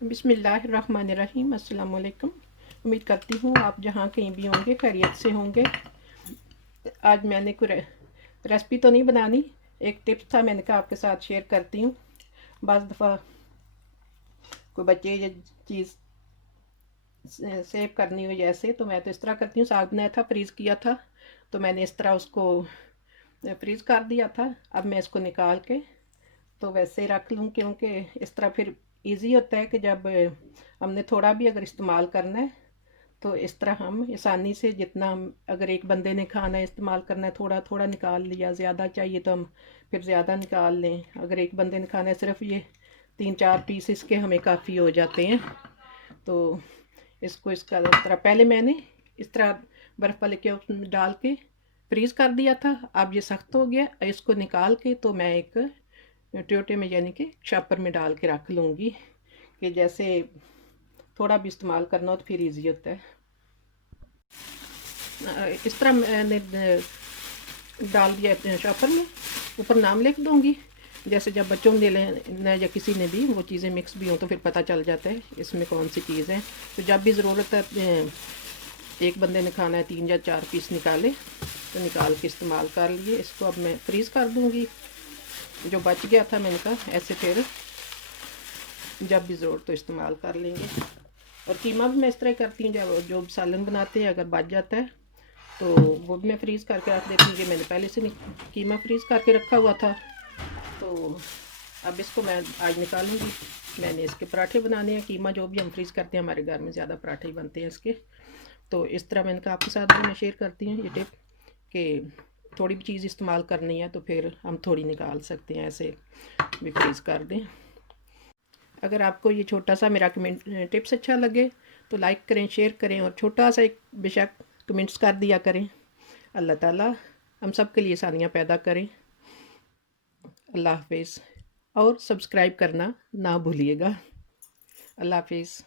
बिस्मिल्लाहिर्रहमानिर्रहीम। अस्सलाम वालेकुम। उम्मीद करती हूँ आप जहाँ कहीं भी होंगे खैरियत से होंगे। आज मैंने कोई रेसिपी तो नहीं बनानी, एक टिप्स था, मैंने कहा आपके साथ शेयर करती हूँ। बस दफ़ा कोई बच्चे ये चीज़ सेव करनी हो जैसे, तो मैं तो इस तरह करती हूँ। साग बनाया था, फ्रीज़ किया था, तो मैंने इस तरह उसको फ्रीज़ कर दिया था। अब मैं इसको निकाल के तो वैसे रख लूँ, क्योंकि इस तरह फिर इजी होता है कि जब हमने थोड़ा भी अगर इस्तेमाल करना है तो इस तरह हम आसानी से, जितना हम अगर एक बंदे ने खाना इस्तेमाल करना है थोड़ा थोड़ा निकाल लिया, ज़्यादा चाहिए तो हम फिर ज़्यादा निकाल लें। अगर एक बंदे ने खाना है सिर्फ ये 3-4 पीस इसके हमें काफ़ी हो जाते हैं। तो इसको इसका इस तरह पहले मैंने इस तरह बर्फ़ वाले के उसमें डाल के फ्रीज़ कर दिया था। अब ये सख्त हो गया, इसको निकाल के तो मैं एक ट्योटे में यानी कि शॉपर में डाल के रख लूँगी, कि जैसे थोड़ा भी इस्तेमाल करना हो तो फिर इजी होता है। इस तरह मैंने डाल दिया शॉपर में, ऊपर नाम लिख दूँगी। जैसे जब बच्चों ने लेना या किसी ने भी वो चीज़ें मिक्स भी हों तो फिर पता चल जाता है इसमें कौन सी चीज़ है। तो जब भी ज़रूरत है, एक बंदे ने खाना है 3 या 4 पीस निकाले तो निकाल के इस्तेमाल कर लिए। इसको अब मैं फ्रीज़ कर दूँगी। जो बच गया था मैंने कहा ऐसे फिर जब भी ज़रूरत तो इस्तेमाल कर लेंगे। और कीमा भी मैं इस तरह करती हूँ, जब जो सालन बनाते हैं अगर बच जाता है तो वो भी मैं फ्रीज़ करके रख देती हूँ। कि मैंने पहले से कीमा फ्रीज़ करके रखा हुआ था, तो अब इसको मैं आज निकालूंगी। मैंने इसके पराठे बनाने हैं। कीमा जो भी हम फ्रीज़ करते हैं, हमारे घर में ज़्यादा पराठे ही बनते हैं इसके। तो इस तरह मैंने कहा आपके साथ भी मैं शेयर करती हूँ ये टिप, कि थोड़ी भी चीज़ इस्तेमाल करनी है तो फिर हम थोड़ी निकाल सकते हैं, ऐसे भी फ्रीज़ कर दें। अगर आपको ये छोटा सा मेरा कमेंट टिप्स अच्छा लगे तो लाइक करें, शेयर करें, और छोटा सा एक बेशक कमेंट्स कर दिया करें। अल्लाह ताला हम सब के लिए आसानियाँ पैदा करें। अल्लाह हाफिज़। और सब्सक्राइब करना ना भूलिएगा। अल्लाह हाफिज़।